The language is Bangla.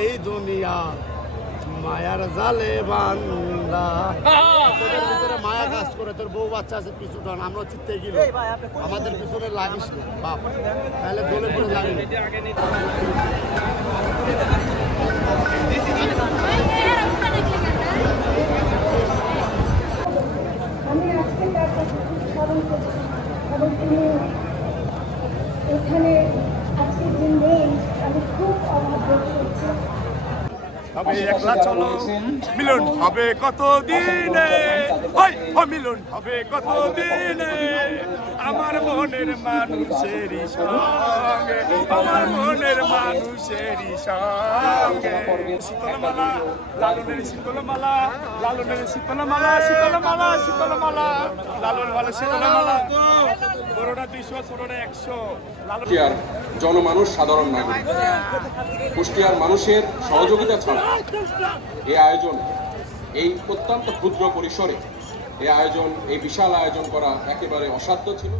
এই দুনিয়া মায়ার জালে বান্দা। তোদের ভিতরে মায়া কাজ করে, তোর বউ বাচ্চা আছে পিছু টান, আমরা চিত্তে গেল আমাদের পিছনে লাগিস না বাপ, তাহলে জ্বলে পড়ে যাবি। আমি আজকে তার কাছে স্মরণ করছি এবং তিনি এখানে আজকে যে নেই আমি খুব অভাব বোধ করছি। তবে একলা চলো মিলন হবে কত দিনে, মিলন হবে কত দিনে আমার মনের মানুষেরই সঙ্গে, আমার মনের মানুষেরই সঙ্গে। শীতলমালা লালনের শীতলমালা, লালনের শীতলমালা, শীতলমালা শীতলমালা, লালন বলে শীতলমালা। বড়টা 200, ছোটটা 100। কুষ্টিয়ার জনমানুষ সাধারণ নাগরিক, কুষ্টিয়ার মানুষের সহযোগিতা ছাড়া এই আয়োজন, এই অত্যন্ত ক্ষুদ্র পরিসরে এই আয়োজন, এই বিশাল আয়োজন করা একেবারে অসাধ্য ছিল।